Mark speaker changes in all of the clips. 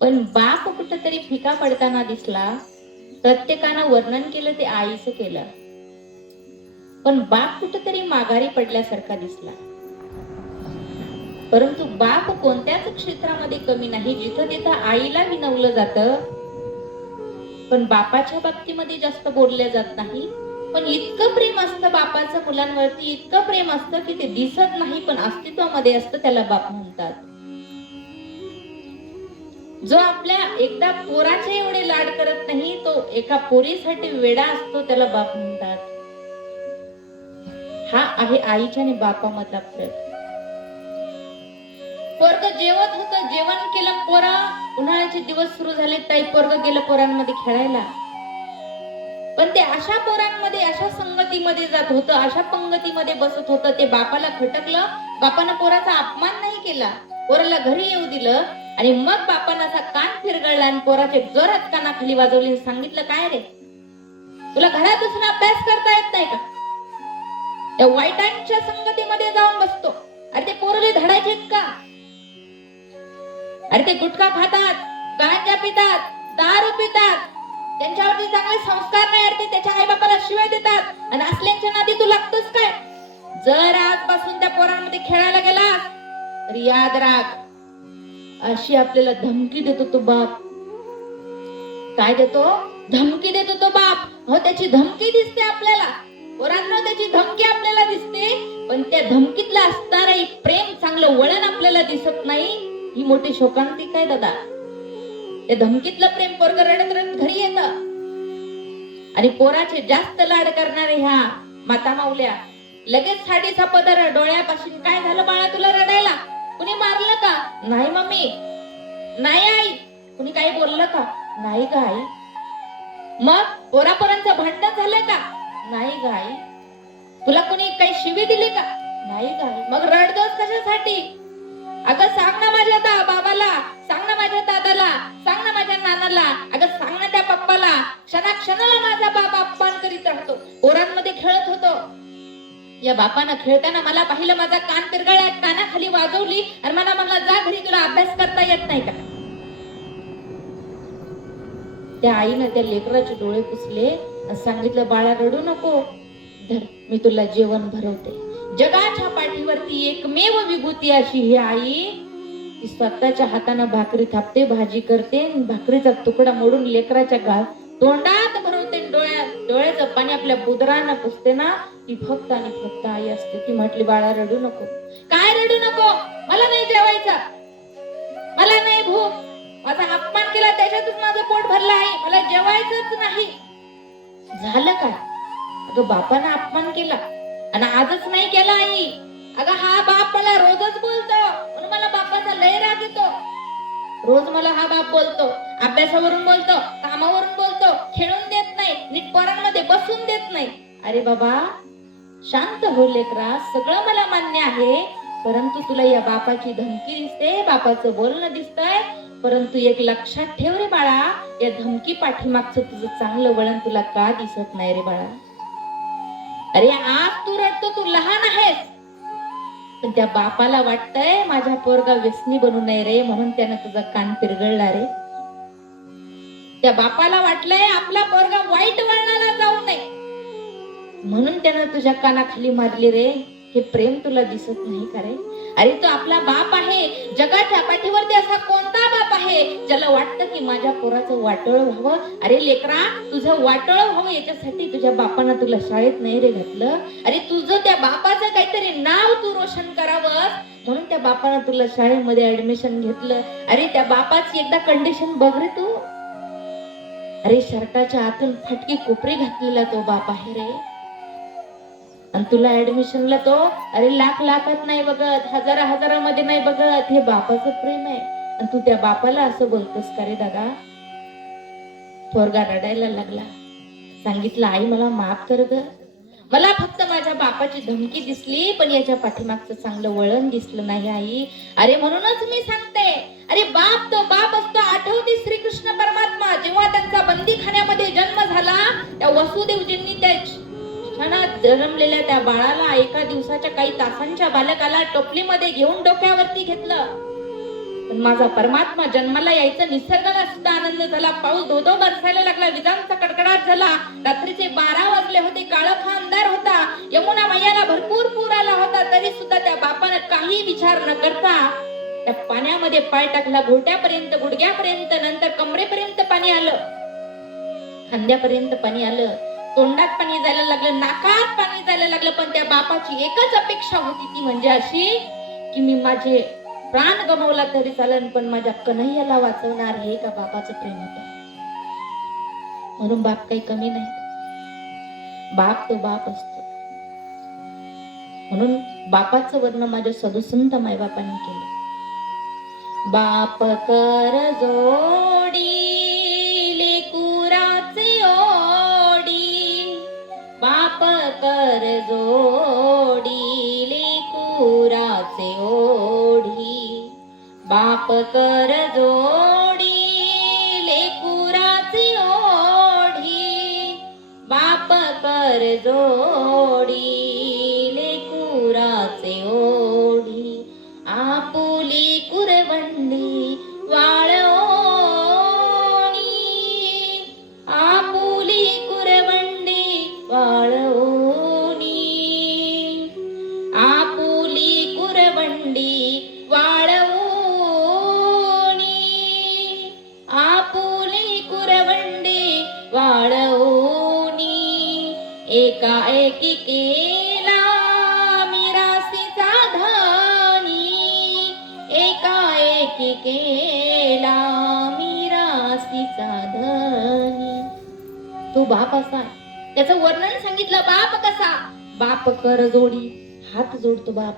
Speaker 1: पण बाप कुठंतरी फिका पडताना दिसला. प्रत्येकानं वर्णन केलं ते आईचं केलं. पण बाप कुठंतरी माघारी पडल्यासारखा दिसला. परंतु बाप कोणत्याच क्षेत्रामध्ये कमी नाही जिथं तिथं आईला विनवलं जात. पण बापाच्या बाबतीमध्ये जास्त बोलल्या जात नाही. पण इतकं प्रेम असतं बापाचं मुलांवरती इतकं प्रेम असतं की ते दिसत नाही पण अस्तित्वामध्ये असतं त्याला बाप म्हणतात. जो आपल्या एकदा पोराचे एवढे लाड करत नाही तो एका पोरीसाठी वेडा असतो त्याला बाप म्हणतात. हा आहे आईच्या आणि बापामधला फरक पोरग जेवत होत जेवण केलं पोरा. उन्हाळ्याचे दिवस सुरू झाले ताई पोरग गेलं पोरांमध्ये खेळायला. पण ते अशा पोरांमध्ये अशा संगतीमध्ये जात होतं अशा पंगतीमध्ये बसत होतं ते बापाला खटकलं. बापानं पोराचा अपमान नाही केला. पोराला घरी येऊ दिलं. आणि मग बापानं असा कान फिरगळला आणि पोराचे जोरात कानाखाली वाजवली सांगितलं काय रे? तुला घरात बसून अभ्यास करता येत नाही का? त्या वाईटांच्या संगतीमध्ये जाऊन बसतो. अरे ते पोरले धडायचे का? अरे ते गुटखा खातात गांजा पितात दारू पितात. त्यांच्यावरती चांगले संस्कार नाही अरे ते त्याच्या आई बापाला शिवाय देतात. आणि असल्यांच्या नादी तू लागतोस काय? जर आजपासून त्या पोरांमध्ये खेळायला गेलास तर याद राख. अशी आपल्याला धमकी देतो तो बाप. काय देतो? धमकी देतो तो बाप. हो त्याची धमकी दिसते आपल्याला. पोरांना त्याची धमकी आपल्याला दिसते. पण त्या धमकीतलं असणार प्रेम चांगलं वळण आपल्याला दिसत नाही. ही मोठी शोकांतिक आहे दादा? त्या धमकीतलं प्रेम पोरग रडत रडत घरी येत. आणि पोराचे जास्त लाड करणारे ह्या माता माऊल्या लगेच साडीचा पदर डोळ्यापासून काय झालं बाळा तुला रडायला? कुणी मारलं का? नाही मम्मी. नाही आई. कुणी काही बोललं का? नाही ग आई मग पोरापर्यंत भांडण झालं का? नाही ग आई तुला कुणी काही शिवी दिली का? नाही ग आई मग रडतोस कशासाठी? अगं सांग ना माझ्या दा बाबाला. सांग ना माझ्या दादाला. सांग ना माझ्या नानाला. अगं सांग ना त्या पप्पाला. क्षणा क्षणाला माझा बाबा अपमान करीत राहतो. पोरांमध्ये खेळत होतो. या बापानं खेळताना मला पाहिलं माझा कान तिरगळ्या कानाखाली वाजवली आणि मला म्हणला जा घरी तुला अभ्यास करता येत नाही का? त्या आईनं त्या लेकराचे डोळे पुसले सांगितलं बाळा रडू नको. धर मी तुला जेवण भरवते. जगाच्या पाठीवरती एकमेव विभूती अशी ही आई ती स्वतःच्या हातानं भाकरी थापते भाजी करते भाकरीचा तुकडा मोडून लेकराच्या गा तोंडात भरवते डोळ्याचं पाणी आपल्या बुदरानं पुसते ना ती फक्त आणि फक्त आई असते. ती म्हटली बाळा रडू नको. काय रडू नको? मला नाही जेवायचं. मला नाही भूक. माझा अपमान केला त्याच्यातच माझं पोट भरलं आहे. मला जेवायचंच नाही. झालं काय? अगं बापानं अपमान केला आणि आजच नाही केला आई. अगं हा बाप मला रोजच बोलतो. म्हणून मला बापाचा लय राग येतो. रोज मला हा बाप बोलतो. अभ्यासावरून बोलतो कामावरून बोलतो खेळून देत. नाही नीट पोरांमध्ये बसून देत नाही. अरे बाबा शांत हो लेकरा सगळं मला मान्य आहे. परंतु तुला या बापाची धमकी दिसते बापाचं बोलणं दिसतंय. परंतु एक लक्षात ठेव रे बाळा या धमकी पाठीमागचं तुझं चांगलं वळण तुला का दिसत नाही रे बाळा? अरे आज तू रडतो तू लहान आहेस. पण त्या बापाला वाटतंय माझ्या पोरगा व्यसनी बनू नये रे म्हणून त्यानं तुझा कान पिरगळला रे. त्या बापाला वाटलंय आपला पोरगा वाईट वळणाला जाऊ नये. म्हणून त्यानं तुझ्या कानाखाली मारली रे. हे प्रेम तुला दिसत नाही का रे? अरे तो आपला बाप आहे. जगाच्या पाठीवरती असा कोणता बाप आहे? ज्याला वाटतं की माझ्या पोराचं वाटोळ व्हावं? अरे लेकरा तुझं वाटोळ व्हावं याच्यासाठी तुझ्या बापानं तुला शाळेत नाही रे घातलं? अरे तुझं त्या बापाचं काहीतरी नाव तू रोशन करावं म्हणून त्या बापानं तुला शाळेमध्ये ऍडमिशन घेतलं. अरे त्या बापाची एकदा कंडिशन बघ रे तू. अरे शर्टाच्या आतून फटकी कोपरी घातलेला तो बाप आहे रे. आणि तुला ऍडमिशनला तो अरे लाख लाखात नाही बघत हजारा हजारामध्ये नाही बघत. हे बापाचं प्रेम आहे. आणि तू त्या बापाला असं बोलतोस का रे दादा? थोरगा रडायला लागला. सांगितलं आई मला माफ कर ग. मला फक्त माझ्या बापाची धमकी दिसली पण याच्या पाठीमागचं चांगलं वळण दिसलं नाही आई. अरे म्हणूनच मी सांगते अरे बाप तो बाप असतो आठवते श्रीकृष्ण परमात्मा. जेव्हा त्यांचा बंदीखान्यामध्ये जन्म झाला त्या वसुदेवजींनी त्या क्षणात जन्मलेल्या त्या बाळाला एका दिवसाच्या काही तासांच्या बालकाला टोपलीमध्ये घेऊन डोक्यावरती घेतलं. पण माझा परमात्मा जन्माला यायचा निसर्गाला सुद्धा आनंद झाला. पाऊस धोधो बरसायला लागला विजांचा कडकडाट झाला. रात्रीचे बारा वाजले होते काळखा अंधार होता. यमुना मैयाला भरपूर पूर आला होता तरी सुद्धा त्या बापानं काही विचार न करता त्या पाण्यामध्ये पाय टाकला. घोट्यापर्यंत गुडघ्यापर्यंत नंतर कमरेपर्यंत पाणी आलं. खांद्यापर्यंत पाणी आलं. तोंडात पाणी जायला लागलं नाकात पाणी जायला लागलं. पण त्या बापाची एकच अपेक्षा होती ती म्हणजे अशी की मी माझे प्राण गमावला तरी चालेल पण माझ्या कन्हैयाला वाचवणार हे का बापाचं प्रेम होत. म्हणून बाप काही कमी नाही. बाप तो बाप असतो. म्हणून बापाचं वर्ण माझ्या सदुसंत मायबापाने केलं. बाप कर जोडी लेकुराचे ओडी बाप कर जोडी बाप कर जोडी लेकुराची ओढी. बाप कर जोडी एका एकी केला मिरासीचा धनी. एका एकी केला मिरासीचा धनी. तो बाप असा त्याचं वर्णन सांगितलं बाप कसा? बाप कर जोडी हात जोडतो बाप.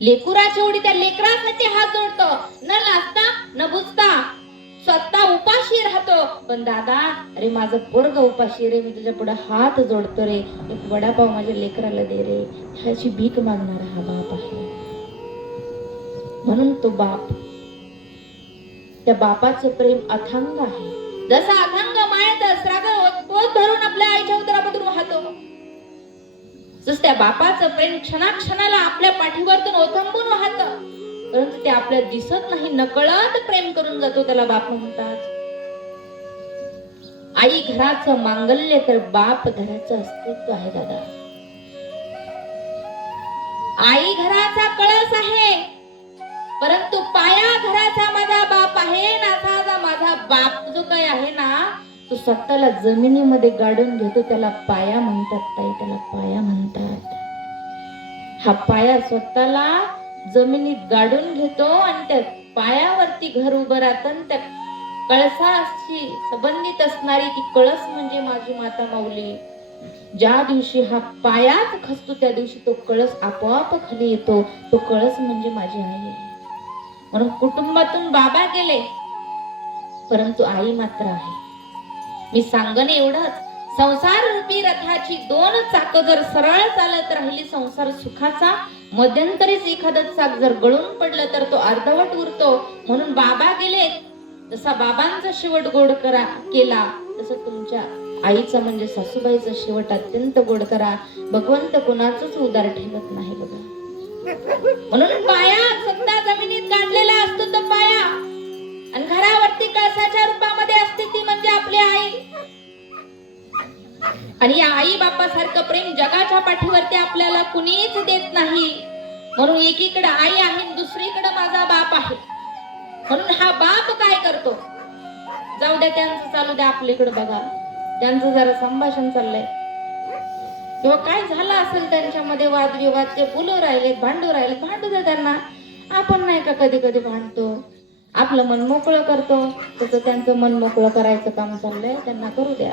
Speaker 1: लेकुराची ओढी त्या लेकरासाठी हात जोडतो. न लाजता न बुजता स्वतः उपाशी राहतो. पण दादा अरे माझं पोरग उपाशी रे मी तुझ्या पुढे हात जोडतो रे. एक वडापाव माझ्या लेकराला दे रे. ह्याची भीक मागणारा हा बाप आहे. म्हणून तो बाप त्या बापाचं प्रेम अथांग आहे. जसा अथांग मायेत स्राग पोत धरून आपल्या आईच्या उदरामधून वाहतो. जस त्या बापाचं प्रेम क्षणाक्षणाला आपल्या पाठीवरतून ओथंबून वाहत. परंतु ते आपल्या दिसत नाही नकळत प्रेम करून जातो त्याला बाप म्हणतात. आई घराचं मांगल्य तर बाप घराचं अस्तित्व आहे दादा. आई घराचा कळस आहे परंतु पाया घराचा माझा बाप आहे नाथाचा माझा बाप जो काही आहे ना तो स्वतःला जमिनीमध्ये गाडून घेतो त्याला पाया म्हणतात ताई त्याला पाया म्हणतात. हा पाया स्वतःला जमिनीत गाडून घेतो आणि त्या पायावरती घर उभं राहतं आणि त्या कळसाशी संबंधित असणारी ती कळस म्हणजे माझी माता माऊली. ज्या दिवशी हा पायाच खसतो त्या दिवशी तो कळस आपोआप खाली येतो. तो कळस म्हणजे माझी आई. म्हणून कुटुंबातून बाबा गेले परंतु आई मात्र आहे. मी सांगन एवढंच संसार रूपी रथाची दोन चाक जर सरळ चालत राहिली संसार सुखाचा मध्यंतरीच एखादा चाक जर गळून पडलं तर तो अर्धवट उरतो. म्हणून बाबा गेले. जसा बाबांचा शेवट गोड करा केला. तसं तुमच्या आईचा म्हणजे सासूबाईचा शेवट अत्यंत गोड करा. भगवंत कोणाचंच उदार ठेवत नाही बघा. म्हणून पाया सत्ता जमिनीत गाडलेला असतो तो पाया. आणि घरावरती कळसाच्या रूपामध्ये असते ती म्हणजे आपली आई. आणि या आई बापासारखं प्रेम जगाच्या पाठीवरती आपल्याला कुणीच देत नाही. म्हणून एकीकडे आई आहे दुसरीकडे माझा बाप आहे. म्हणून हा बाप काय करतो? जाऊ द्या त्यांचं चालू द्या आपल्याकडे बघा. त्यांचं जरा संभाषण चाललंय. किंवा काय झालं असेल त्यांच्यामध्ये वादविवाद? ते बोलू राहिलेत भांडू राहिले. भांडू द्या त्यांना. आपण नाही का कधी कधी भांडतो? आपलं मन मोकळं करतो. तसं त्यांचं मन मोकळं करायचं काम चाललंय. त्यांना करू द्या.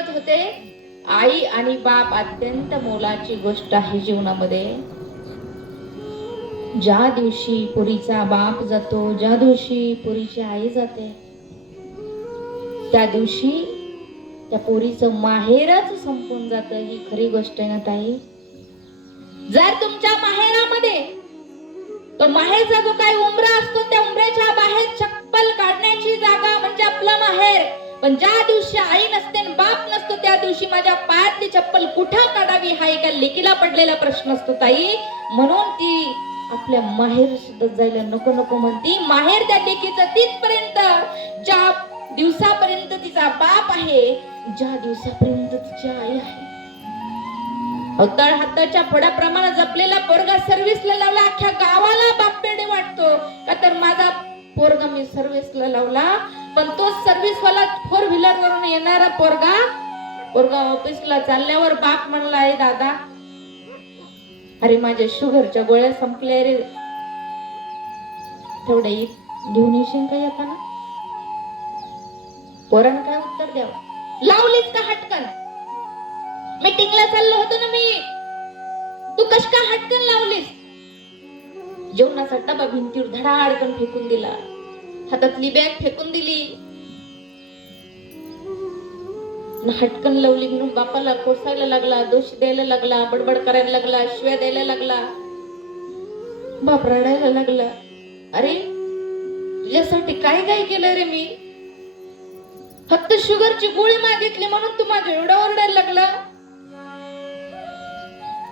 Speaker 1: सांगत होते आई आणि बाप अत्यंत मोलाची गोष्ट आहे जीवनामध्ये. ज्या दिवशी पुरीचा बाप जातो ज्या दिवशी पुरीची आई जाते त्या दिवशी त्या पोरीचं माहेरच संपून जात ही खरी गोष्ट आहे ना ताई. जर तुमच्या माहेरामध्ये तो माहेरचा जो काही उमरा असतो त्या उमऱ्याच्या बाहेर चप्पल काढण्याची जागा म्हणजे आपलं माहेर. पण ज्या दिवशी आई नसते आणि बाप नसतो त्या दिवशी माझ्या पायातली चप्पल कुठं काढावी हा एका लेकीला पडलेला प्रश्न असतो ताई. म्हणून ती आपल्या माहेर सुद्धा जायला नको नको म्हणती. माहेर त्या लेकीचं तिथपर्यंत ज्या दिवसापर्यंत तिचा बाप आहे ज्या दिवसापर्यंत तिची आई आहे. अवतळ हाताच्या फडाप्रमाणे जपलेला पोरगा सर्व्हिसला लावला अख्ख्या गावाला पेढे वाटतो. का तर माझा पोरगा मी सर्व्हिसला लावला पण तो सर्व्हिस वाला फोर व्हीलर वरून येणारा पोरगा पोरगा ऑफिसला चालल्यावर बाप म्हणला आहे दादा अरे माझ्या शुगरच्या गोळ्या संपल्या रे. तेवढ्या घेऊन येशील का येताना. पोरण काय उत्तर द्यावं? लावलीच का हटकन मीटिंगला चाललो होतो ना मी. तू कश का हटकन लावलीस? जेवणाचा डबा भिंतीवर धडाडकन फेकून दिला. हातातली बॅग फेकून दिली. हटकन लावली म्हणून बापाला कोसायला लागला दोष द्यायला लागला बडबड करायला लागला शिव्या द्यायला लागला. बाप रडायला लागला. अरे तुझ्यासाठी काय काय केलं रे मी? फक्त शुगरची गोळी मागितली म्हणून तू माझ्या एवढा ओरडायला लागला?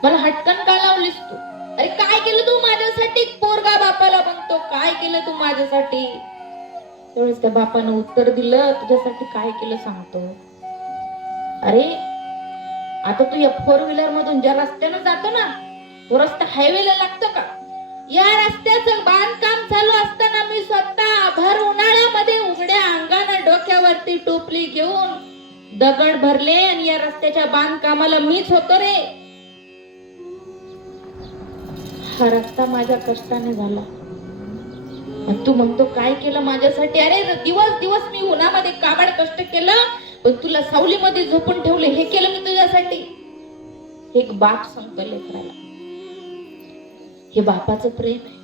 Speaker 1: मला हटकन का लावलीस तू? अरे काय केलं तू माझ्यासाठी? पोरगा बापाला म्हणतो काय केलं तू माझ्यासाठी? तेवढंच त्या बापानं उत्तर दिलं तुझ्यासाठी काय केलं सांगतो. अरे आता तू या फोर व्हीलर मधून ज्या रस्त्यानं जातो ना तो रस्ता हायवेला लागतो का? या रस्त्याचं बांधकाम चालू असताना मी स्वतः भर उन्हाळ्यामध्ये उघड्या अंगानं डोक्यावरती टोपली घेऊन दगड भरले आणि या रस्त्याच्या बांधकामाला मीच होतो रे. हा रस्ता माझ्या कष्टाने झाला. आणि तू म्हणतो काय केलं माझ्यासाठी? अरे दिवस दिवस मी उन्हामध्ये काबाड कष्ट केलं पण तुला सावलीमध्ये झोपून ठेवले. हे केलं मी तुझ्यासाठी. एक बाप सांगतो लेकराला. हे बापाचं प्रेम आहे.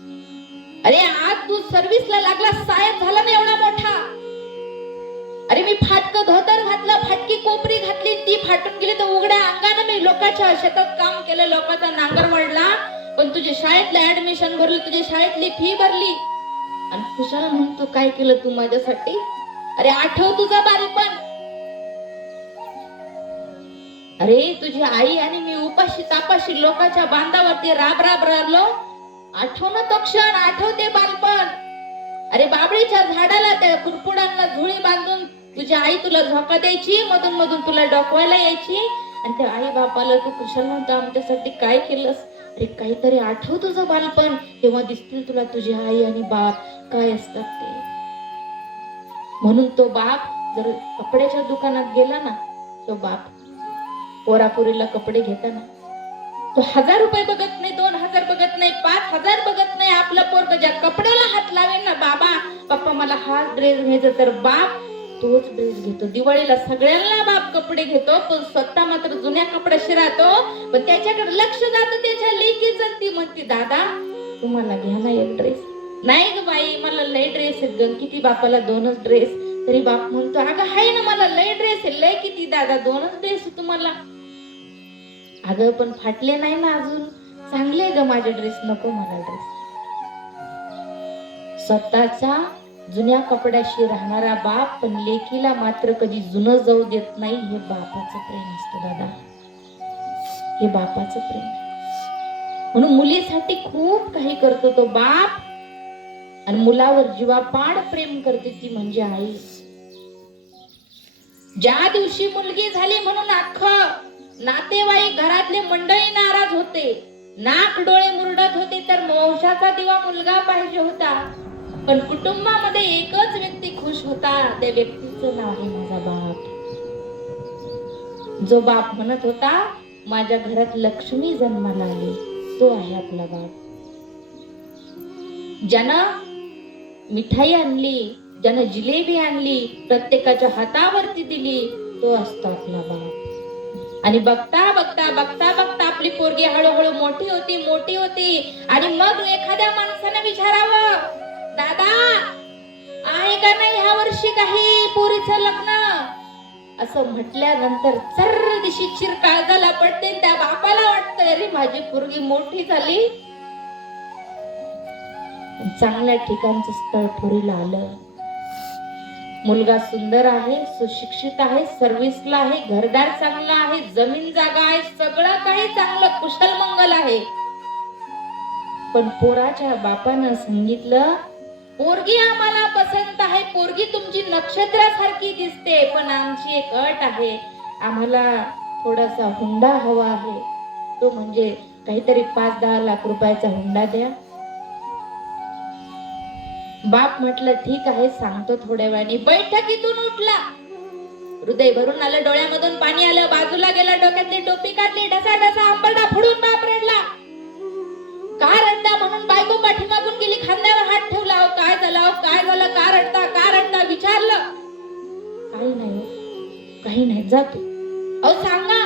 Speaker 1: अरे आज तू सर्व्हिसला लागला साहेब झाला ना एवढा मोठा. अरे मी फाटक धोतर घातलं फाटकी कोपरी घातली ती फाटून गेली तर उघड्या अंगानं मी लोकांच्या शेतात काम केलं लोकांचा नांगर वाढला पण तुझ्या शाळेतलं ऍडमिशन भरलं तुझ्या शाळेतली फी भरली. आणि खुशाला म्हणतो काय केलं तू माझ्यासाठी? अरे आठव तुझा बालपण. अरे तुझी आई आणि मी उपाशी तापाशी लोकांच्या बांधावरती राब राब राहलो आठव ना तो क्षण आठवते बालपण. अरे बाबळीच्या झाडाला त्या कुरपुडांना झुळी बांधून तुझी आई तुला झोका द्यायची मधून मधून तुला डोकवायला यायची? आणि त्या आई बापाला तू कुशल म्हणतो आमच्यासाठी काय केलंस? अरे काहीतरी आठव तुझं बालपण तेव्हा दिसतील तुला तुझी आई आणि बाप काय असतात ते. म्हणून तो बाप जर कपड्याच्या दुकानात गेला ना तो बाप पोरापोरीला कपडे घेताना तो हजार रुपये बघत नाही दोन हजार बघत नाही पाच हजार बघत नाही आपला पोरग ज्या कपड्याला हात लावेल ना बाबा पप्पा मला हा ड्रेस घ्यायचा तर बाप तोच ड्रेस घेतो. दिवाळीला सगळ्यांना बाप कपडे घेतो पण स्वतः मात्र जुन्या कपड्याशी राहतो. पण त्याच्याकडे लक्ष जात त्याच्या लेकीच ती म्हणते दादा तुम्हाला घ्या ना एक ड्रेस नाही ग बाई मला लय ड्रेस आहेत ग. किती बापाला दोनच ड्रेस तरी बाप म्हणतो अगं हाय ना मला लय ड्रेस आहे लय किती दादा दोनच ड्रेस तुम्हाला. अगं पण फाटले नाही ना अजून. चांगले ग माझे ड्रेस नको मला ड्रेस स्वतःचा जुन्या कपड्याशी राहणारा बाप पण लेकीला मात्र कधी जुनं जाऊ देत नाही हे बापाचं प्रेम असतं दादा. हे बापाचं प्रेम. म्हणून मुलीसाठी खूप काही करतो तो बाप. आणि मुलावर जीवापाड प्रेम करते ती म्हणजे आई. ज्या दिवशी मुलगी झाली म्हणून अख्ख नातेवाईक घरातले मंडळी नाराज होते नाक डोळे मुरडत होते तर वंशाचा दिवा मुलगा पाहिजे होता. पण कुटुंबामध्ये एकच व्यक्ती खुश होता त्या व्यक्तीचं नाव आहे माझा बाप. जो बाप म्हणत होता माझ्या घरात लक्ष्मी जन्माला आली तो आहे आपला बाप. ज्यानं मिठाई आणली ज्यानं जिलेबी आणली प्रत्येकाच्या हातावरती दिली तो असतो आपला बाप. आणि बघता बघता बघता बघता आपली पोरगी हळूहळू मोठी होती मोठी होती. आणि मग एखाद्या माणसानं विचारावं दादा आहे का नाही ह्या वर्षी काही पोरीचं लग्न? असं म्हटल्यानंतर चर्र दिशी झाला पण पडते त्या बापाला वाटतंय अरे माझी पोरगी मोठी झाली. चांगल्या ठिकाणचं स्थळ पुरीला आलं. मुलगा सुंदर आहे सुशिक्षित आहे सर्व्हिसला आहे घरदार चांगला आहे जमीन जागा आहे सगळं काही चांगलं कुशल मंगल आहे. पण पोराच्या बापानं सांगितलं पोरगी आम्हाला पसंत आहे. पोरगी तुमची नक्षत्रासारखी दिसते पण आमची एक अट आहे. आम्हाला थोडासा हुंडा हवा आहे. तो म्हणजे काहीतरी पाच दहा लाख रुपयाचा हुंडा द्या. बाप म्हटलं ठीक आहे सांगतो थोड्या वेळाने. बैठकीतून उठला. हृदय भरून आलं डोळ्यामधून पाणी आलं बाजूला गेला डोक्यातली टोपी काढली ढसा ढसा आंबरडा फुडून बाप रडला. का रडता म्हणून बायको पाठीमागून गेली खांद्यावर हात ठेवला अहो, काय झाला अहो, काय झालं का रडता का रडता विचारलं. काही नाही काही नाही जातो. अहो सांगा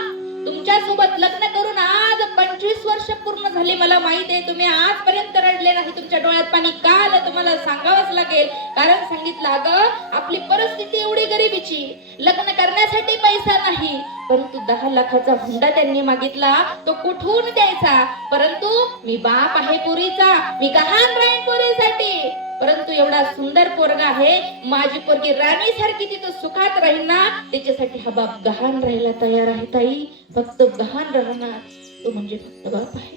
Speaker 1: तुमच्यासोबत लग्न करून आज पंचवीस वर्ष पूर्ण झाली मला माहीत आहे. तुम्ही आजपर्यंत रडले नाही. तुमच्या डोळ्यात पाणी का आलं तुम्हाला सांगावंच लागेल. कारण सांगितलं अगं आपली परिस्थिती एवढी गरिबीची. लग्न करण्यासाठी पैसा नाही. परंतु दहा लाखाचा हुंडा त्यांनी मागितला तो कुठून द्यायचा? परंतु मी बाप आहे पुरीचा. मी गहाण राहीन पुरीसाठी. परंतु एवढा सुंदर पोरगा आहे माझी पोरगी राणी सारखी तिथं सुखात राहील ना त्याच्यासाठी हा बाप गहाण राहायला तयार आहे ताई. फक्त गहाण राहणार तो म्हणजे फक्त बाप आहे.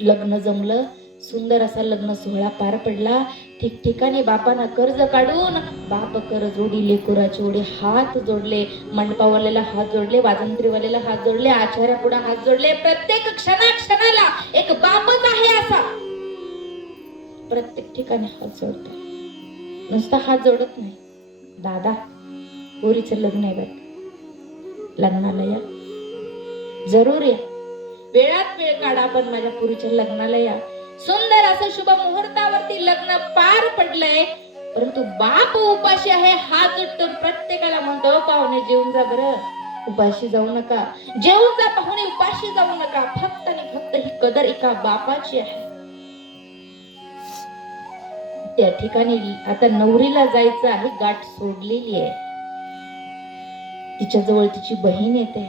Speaker 1: लग्न जमलं सुंदर असा लग्न सोहळा पार पडला. ठिकठिकाणी बापानं कर्ज काढून बाप कर जोडी लेकुराची ओढी हात जोडले मंडपावाल्याला हात जोडले वाजंत्रीवाल्याला हात जोडले आचार्या पुढे हात जोडले. प्रत्येक क्षणा क्षणाला एक बापच आहे असा. प्रत्येक ठिकाणी हात जोडतो. नुसता हात जोडत नाही. दादा पोरीचं लग्न आहे बघ लग्नाला या जरूर या. वेळात वेळ काढा पण माझ्या पुरीच्या लग्नाला या सुंदर असं शुभ मुहूर्तावरती लग्न पार पडलंय. परंतु बाप उपाशी आहे हात जोडतो प्रत्येकाला म्हणतो पाहुणे जेवून जा बरं. उपाशी जाऊ नका. जेवून जा पाहुणे उपाशी जाऊ नका. फक्त आणि फक्त ही कदर एका बापाची आहे. त्या ठिकाणी आता नवरीला जायचं आहे गाठ सोडलेली आहे. तिच्या जवळ तिची बहीण येते.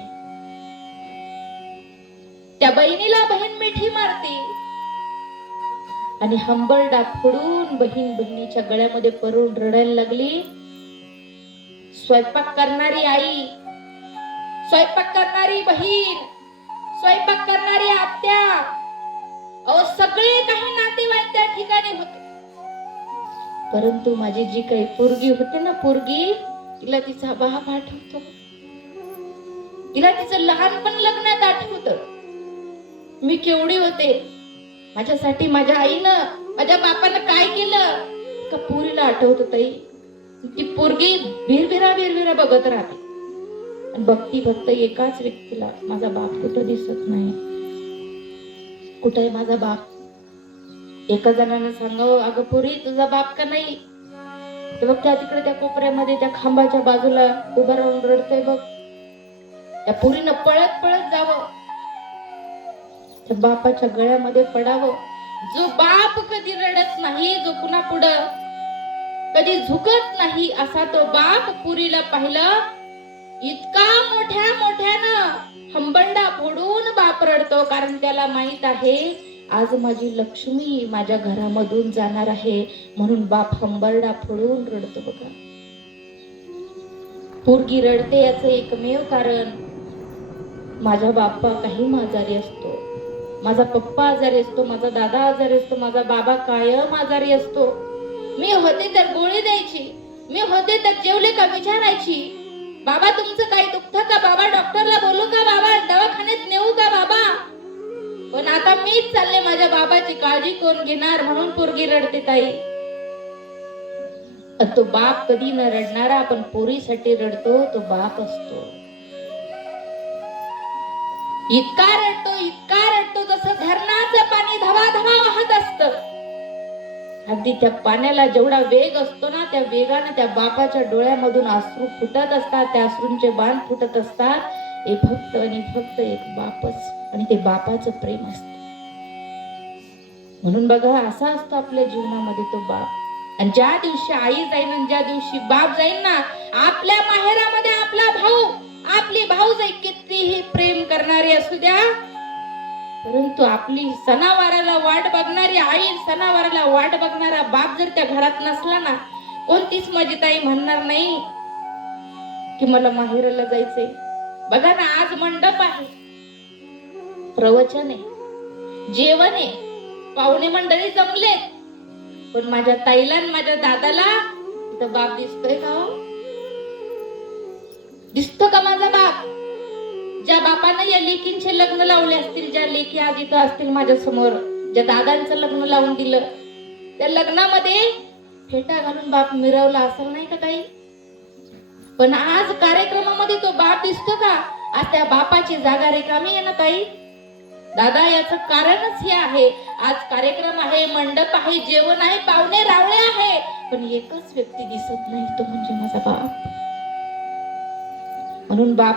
Speaker 1: त्या बहिणीला बहीण मिठी मारते. आणि हंबरडा फोडून बहीण बहिणीच्या गळ्यामध्ये परून रडायला लागली. स्वयंपाक करणारी आई स्वयंपाक करणारी बहीण स्वयंपाक करणारी आत्या अहो सगळे काही नातेवाईक त्या ठिकाणी होते. परंतु माझी जी काही पोरगी होते ना पोरगी तिला तिचा बाप आठवतो. तिला तिचं लहानपण लग्नात आठवत. मी केवढी होते. माझ्यासाठी माझ्या आईनं माझ्या बापानं काय केलं? का पोरीला आठवत ताई? ती पोरगी भिरभिरा भिरभिरा बघत राहते. आणि बघती फक्त एकाच व्यक्तीला माझा बाप कुठं दिसत नाही. कुठं आहे माझा बाप एका जणाने सांगावं अगं पुरी तुझा बाप का नाही? तर बघ त्या तिकडे त्या कोपऱ्यामध्ये त्या खांबाच्या बाजूला उभा राहून रडतोय बघ. त्या पुरीनं पळत पळत जावं. त्या बापाच्या गळ्यामध्ये पडावं. जो बाप कधी रडत नाही जो कुणा पुढं कधी झुकत नाही असा तो बाप पुरीला पाहिलं इतका मोठ्या मोठ्यानं हंबंडा फोडून बाप रडतो. कारण त्याला माहीत आहे आज माझी लक्ष्मी माझ्या घरामधून जाणार आहे म्हणून बाप हंबरडा फोडून रडतो बघा. पोरगी रडते याचं एकमेव कारण माझा बाप्पा काही आजारी असतो. माझा पप्पा आजारी असतो माझा दादा आजारी असतो माझा बाबा कायम आजारी असतो. मी होते तर गोळी द्यायची मी होते तर जेवले का विचारायची. बाबा तुमचं काही दुखतं का? बाबा डॉक्टरला बोलू का बाबा? दवाखान्यात नेऊ का बाबा? पण आता मीच चालले माझ्या बाबाची काळजी कोण घेणार म्हणून पोरगी रडते ताई. तो बाप कधी न रडणारा आपण पोरीसाठी रडतो तो बाप असतो. इतका रडतो इतका रडतो जसं धरणाचं पाणी धवा धवा वाहत असत. अगदी त्या पाण्याला जेवढा वेग असतो ना त्या वेगाने त्या बापाच्या डोळ्यामधून अश्रू फुटत असतात त्या अश्रूंचे बाण फुटत असतात. हे फक्त आणि फक्त एक बापच. आणि ते बापाचं प्रेम असत. म्हणून बघा असा असतो आपल्या जीवनामध्ये तो बाप. आणि ज्या दिवशी आई जाईन आणि ज्या दिवशी बाप जाईन ना आपल्या माहेरामध्ये आपला भाऊ आपली भाऊ जाई कितीही प्रेम करणारी असू द्या. परंतु आपली सणावाराला वाट बघणारी आई सणावाराला वाट बघणारा बाप जर त्या घरात नसला ना कोणतीच माझी ताई म्हणणार नाही की मला माहेराला जायचंय. बघा ना आज मंडप आहे. प्रवचन आहे जेवण आहे पाहुणे मंडळी जमले पण माझ्या ताईला माझ्या दादाला तर बाप दिसतोय का हो? दिसतो का माझा बाप? ज्या बापानं या लेकींचे लग्न लावले असतील ज्या लेखी आज इथं असतील माझ्यासमोर ज्या दादांचं लग्न लावून दिलं त्या लग्नामध्ये फेटा घालून बाप मिरवला असेल नाही का काही पण आज कार्यक्रमामध्ये तो बाप दिसतो का? आज त्या बापाची जागा रिकामी आहे ना ताई? दादा याचं कारणच हे आहे. आज कार्यक्रम आहे मंडप आहे जेवण आहे पाहुणे रावळे आहे. पण एकच व्यक्ती दिसत नाही तो म्हणजे माझा बाप. म्हणून बाप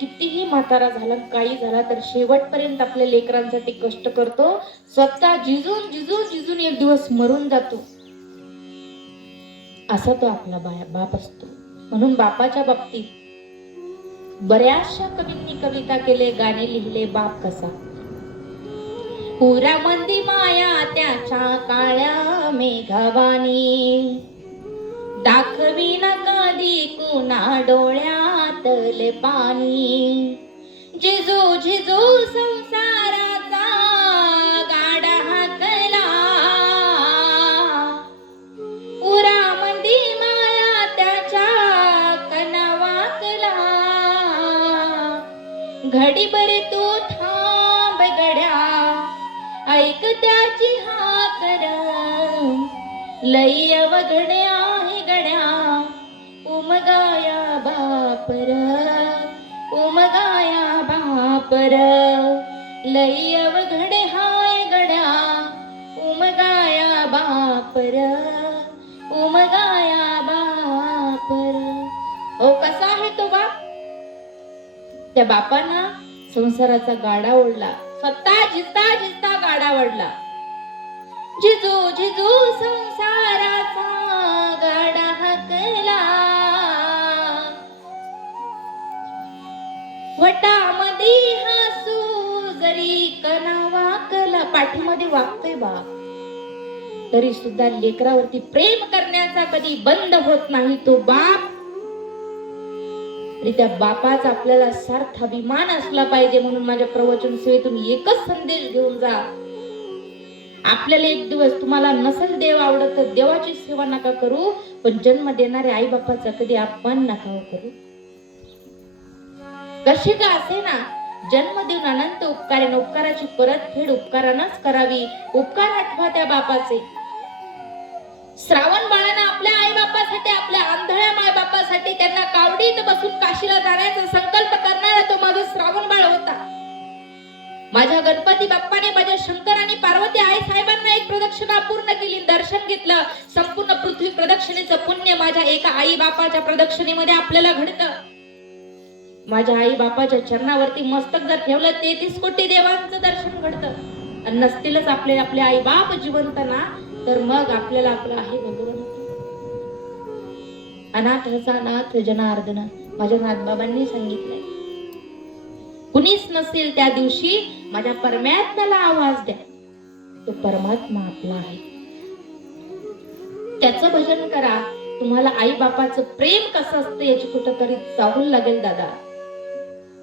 Speaker 1: कितीही म्हातारा झाला काही झाला तर शेवटपर्यंत आपल्या लेकरांसाठी कष्ट करतो. स्वतः जिजून जिजून जिजून एक दिवस मरून जातो. असा तो आपला बाया बाप असतो. म्हणून बापाच्या बाबतीत बऱ्याचशा कवींनी कविता केले गाणे लिहिले बाप कसा? पुरा मंदी माया त्याच्या काळ्या मेघवानी. दाखवी नका कधी कुणा डोळ्यातले पाणी. जिजू जिजू संसाराचा गाडा हाकला. पुरामंदी माया त्याच्या कनावाकला घडीभर तू त्याची हाकर लय अवघडे हे गड्या. उमगाया बापर. उमगाया बापर. लय अवघडे हाय गड्या. उमगाया बापर. उमगाया बापर. ओ हो, कसा आहे तो बाप? त्या बापांना संसाराचा गाडा ओढला. स्वतः झिजता झिजता गाडा वडला. जिजू जिजू संसाराचा गाडा हकला. वटामध्ये हसू जरी कना वाकला. पाठीमध्ये वागतोय बाप. तरी सुद्धा लेकरावरती प्रेम करण्याचा कधी बंद होत नाही तो बाप. आणि त्या बापाचा आपल्याला सार्थ अभिमान असला पाहिजे म्हणून माझ्या प्रवचन सेवेतून एकच संदेश घेऊन जा. आपल्याला एक दिवस तुम्हाला नसेल देव आवडत तर देवाची सेवा नका करू पण जन्म देणाऱ्या आई बापाचा कधी अपमान नका हो करू. कशी का असे ना जन्म देऊन अनंत उपकार उपकाराची परतफेड उपकारानंच करावी. उपकार आठवा त्या बापाचे. श्रावण बाळानं आपल्या आई बापासाठी आपल्या आंधळ्या माय बापासाठी त्यांना कावडीत बसून काशीला जाण्याचा संकल्प करणारा तो माझा श्रावण बाळ होता. माझ्या गणपती बाप्पाने माझ्या शंकर आणि पार्वती आई साहेबांना एक प्रदक्षिणा पूर्ण केली दर्शन घेतलं. संपूर्ण पृथ्वी प्रदक्षिणेचं पुण्य माझ्या एका आई बापाच्या प्रदक्षिणेमध्ये आपल्याला घडतं. माझ्या आई बापाच्या चरणावरती मस्तक जर ठेवलं तेहतीस कोटी देवांचं दर्शन घडतं. आणि नसतीलच आपले आपले आई बाप जिवंत ना तर मग आपल्याला आपलं आहे भगवंत अनाथाचा अनाथ जनार्दन माझ्या नाथबाबांनी सांगितलंय. कुणीच नसेल त्या दिवशी माझ्या परमात्म्याला आवाज द्या. तो परमात्मा आपला आहे. त्याचं भजन करा. तुम्हाला आई बापाचं प्रेम कसं असतं याची कुठंतरी चाहूल लागेल दादा.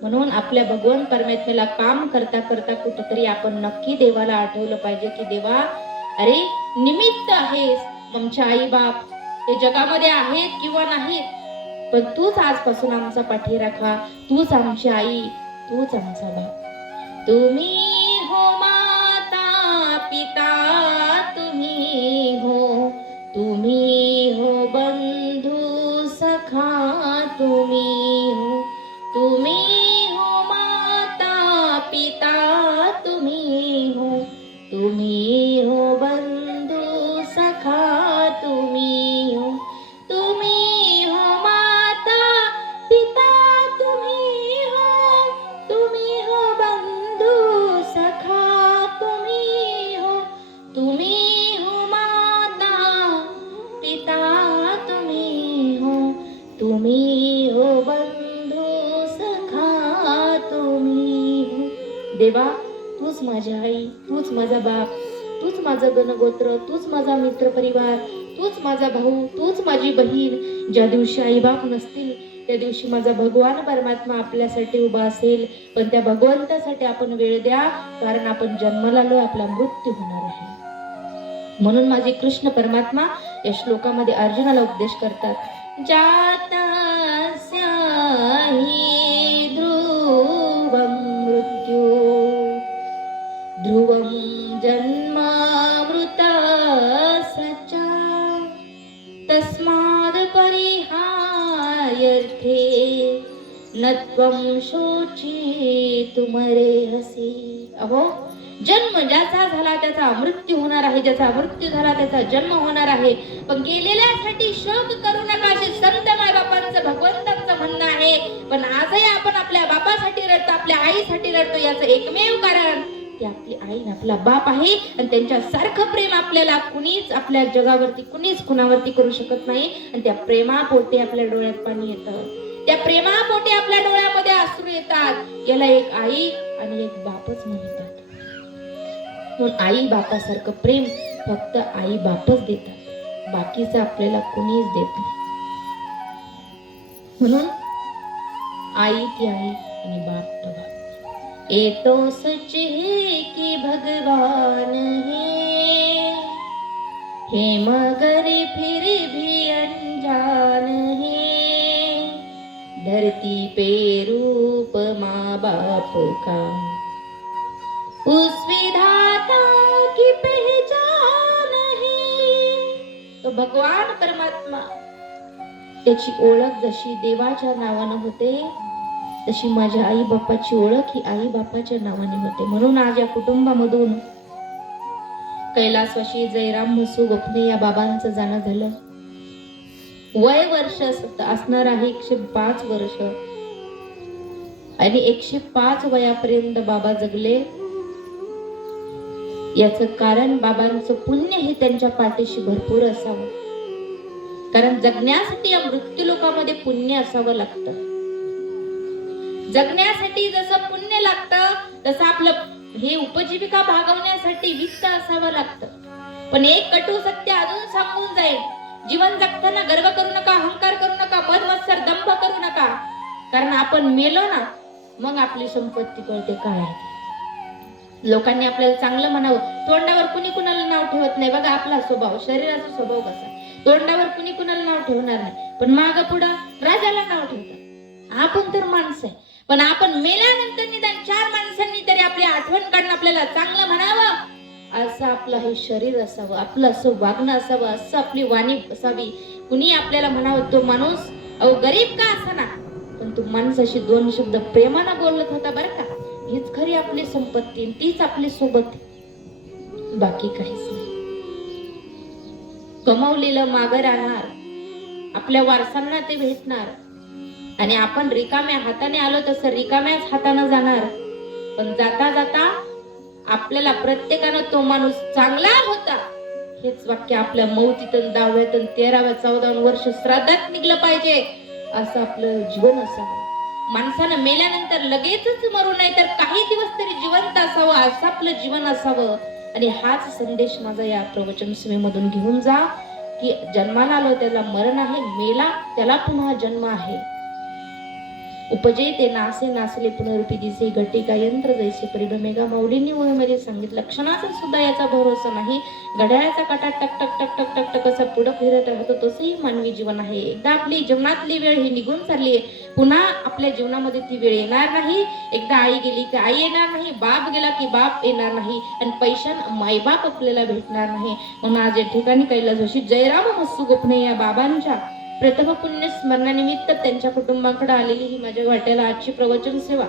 Speaker 1: म्हणून आपल्या भगवान परमात्म्याला काम करता करता कुठंतरी आपण नक्की देवाला आठवलं पाहिजे की देवा अरे निमित्त आहेस. आमचे आई बाप हे जगामध्ये आहेत किंवा नाहीत. पण तूच आजपासून आमचा पाठीराखा. तूच आमची आई. तूच आमचा बाप. तुम्ही गणगोत्र तूच माझा मित्र परिवार तूच माझा भाऊ तूच माझी बहीण. ज्या दिवशी आईबाप नसतील त्या दिवशी माझा भगवान परमात्मा आपल्यासाठी उभा असेल. पण त्या भगवंतासाठी आपण वेळ द्या कारण आपण जन्माला आपला मृत्यू होणार आहे. म्हणून माझे कृष्ण परमात्मा या श्लोकामध्ये अर्जुनाला उपदेश करतात. ज्या तत्व शोची तुमरे हसी. अहो जन्म ज्याचा झाला त्याचा मृत्यू होणार आहे ज्याचा मृत्यू झाला त्याचा जन्म होणार आहे. पण गेलेल्यासाठी शोक करू नका असे संत मायबापांचं भगवंतांचं म्हणणं आहे. पण आजही आपण आपल्या बापासाठी रडतो आपल्या आईसाठी रडतो याचं एकमेव कारण ती आपली आई आणि आपला बाप आहे आणि त्यांच्या सारखं प्रेम आपल्याला कुणीच आपल्या जगावरती कुणीच कुणावरती करू शकत नाही. आणि त्या प्रेमापोटी आपल्या डोळ्यात पाणी येतं. त्या प्रेमापोटी आपल्या डोळ्यामध्ये असू येतात. याला एक आई आणि एक बापच म्हणतात. म्हणून आई बापासारखं प्रेम फक्त आई बापच देतात. बाकीचं आपल्याला कुणीच देत नाही. म्हणून आई ती आई आणि बाप तो बाप ये तो सच है भगवान है. हे मग हो का? उस विधाता की पहचान तो भगवान परमात्मा. त्याची ओळख जशी देवाच्या नावानं होते तशी माझ्या आई बापाची ओळख ही आई बापाच्या नावाने होते. म्हणून आज या कुटुंबामधून कैलासवाशी जयराम म्हसू गोपने या बाबांचं जाणं झालं. वय वर्ष असणार आहे एकशे पाच वर्ष. आणि एकशे पाच वयापर्यंत बाबा जगले. याचं कारण बाबांचं पुण्य हे त्यांच्या पाठीशी भरपूर असावं. कारण जगण्यासाठी या मृत्यू लोकांमध्ये पुण्य असावं लागतं. जगण्यासाठी जसं पुण्य लागतं तसं आपलं हे उपजीविका भागवण्यासाठी वित्त असावं लागतं. पण एक कटू सत्य अजून सांगून जाईल. जीवन जगताना गर्व करू नका अहंकार करू नका मत्सर दंभ करू नका. कारण आपण मेलो ना मग आपली संपत्ती कळते काय लोकांनी आपल्याला चांगलं म्हणावं तोंडावर कुणी कुणाला नाव ठेवत नाही. बघा आपला स्वभाव शरीराचा स्वभाव कसा तोंडावर कुणी कुणाला नाव ठेवणार नाही. पण माग पुढं राजाला नाव ठेवतात. आपण तर माणसं आहे. पण आपण मेल्यानंतर निदान चार माणसांनी तरी आपली आठवण काढणं आपल्याला चांगलं म्हणावं. असं आपलं हे शरीर असावं आपलं असं वागणं असावं असं आपली वाणी असावी. कुणी आपल्याला म्हणावं तो माणूस अहो गरीब का असा पण तू माणसाशी दोन शब्द प्रेमानं बोलत होता बरं का? हीच खरी आपली संपत्ती तीच आपली सोबत बाकी काहीच नाही. कमवलेलं माग राहणार आपल्या वारसांना ते भेटणार आणि आपण रिकाम्या हाताने आलो तसं रिकाम्याच हाताने जाणार. पण जाता जाता आपल्याला प्रत्येकानं तो माणूस चांगला होता. हेच वाक्य आपल्या मौतीतून दहाव्यातून तेराव्या चौदाव्या वर्ष श्राद्धात निघलं पाहिजे. असं आपलं जीवन असावं. माणसानं मेल्यानंतर लगेचच मरू नाही तर काही दिवस तरी जिवंत असावं असं आपलं जीवन असावं. आणि हाच संदेश माझा या प्रवचन सीमेमधून घेऊन जा की जन्माला आलो त्याला मरण आहे मेला त्याला पुन्हा जन्म आहे. उपजयते नासे नासले पुनरुपी दिसे घटिका यंत्र जैसे परिभ्रमेगा माऊलींनी मुळेमध्ये सांगितलं क्षणाचा सुद्धा याचा भरोसा नाही. घड्याळाचा काटा टक टक टक टक टक टक असा पुढं फिरत राहतो तसंही मानवी जीवन आहे. एकदा आपली जीवनातली वेळ ही निघून चालली आहे. पुन्हा आपल्या जीवनामध्ये ती वेळ येणार नाही. एकदा आई गेली की आई येणार नाही बाप गेला की बाप येणार नाही आणि पैशान मायबाप आपल्याला भेटणार नाही. म्हणून आज या ठिकाणी कैला जोशी जयराम मस्सू गोपणे या बाबांच्या प्रथम पुण्य स्मरणानिमित्त त्यांच्या कुटुंबाकडे आलेली ही माझ्या वाट्याला आजची प्रवचन सेवा.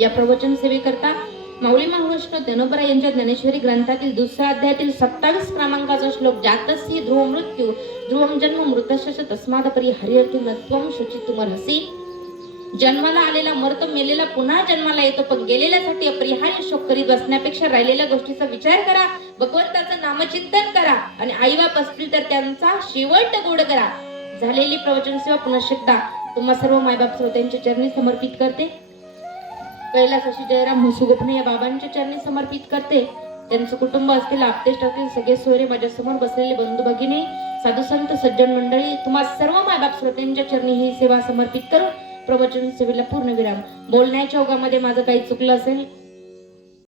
Speaker 1: या प्रवचन सेवेकरता माऊली महावृष्ण धनोबरा यांच्या ज्ञानेश्वरी ग्रंथातील दुसऱ्या अध्यायातील सत्तावीस क्रमांकाचा श्लोक जातसी ध्रुव मृत्यू ध्रुवम जन्म मृतशश तस्माद परी हरिअर्थी नत्वम शुचित हसी जन्माला आलेला मरतो मेलेला पुन्हा जन्माला येतो पण गेलेल्यासाठी अपरिहार्य शोक करीत बसण्यापेक्षा राहिलेल्या गोष्टीचा विचार करा भगवंताचं नामचिंतन करा आणि आई बाप असतील तर त्यांचा शेवट गोड करा. झालेली प्रवचन सेवा पुन्हा एकदा तुम्हा सर्व मायबाप श्रोत्यांच्या चरणी समर्पित करते. कैलास अशी जयराम म्हसुगोपणे या बाबांच्या चरणी समर्पित करते. त्यांचं कुटुंब असतील आपतेष्ट असतील सगळे सोयरे माझ्यासमोर बसलेले बंधू भगिनी साधू संत सज्जन मंडळी तुम्हा सर्व मायबाप श्रोत्यांच्या चरणी ही सेवा समर्पित करून प्रवचन सेवेला पूर्ण विराम. बोलण्याच्या ओघामध्ये माझं काही चुकलं असेल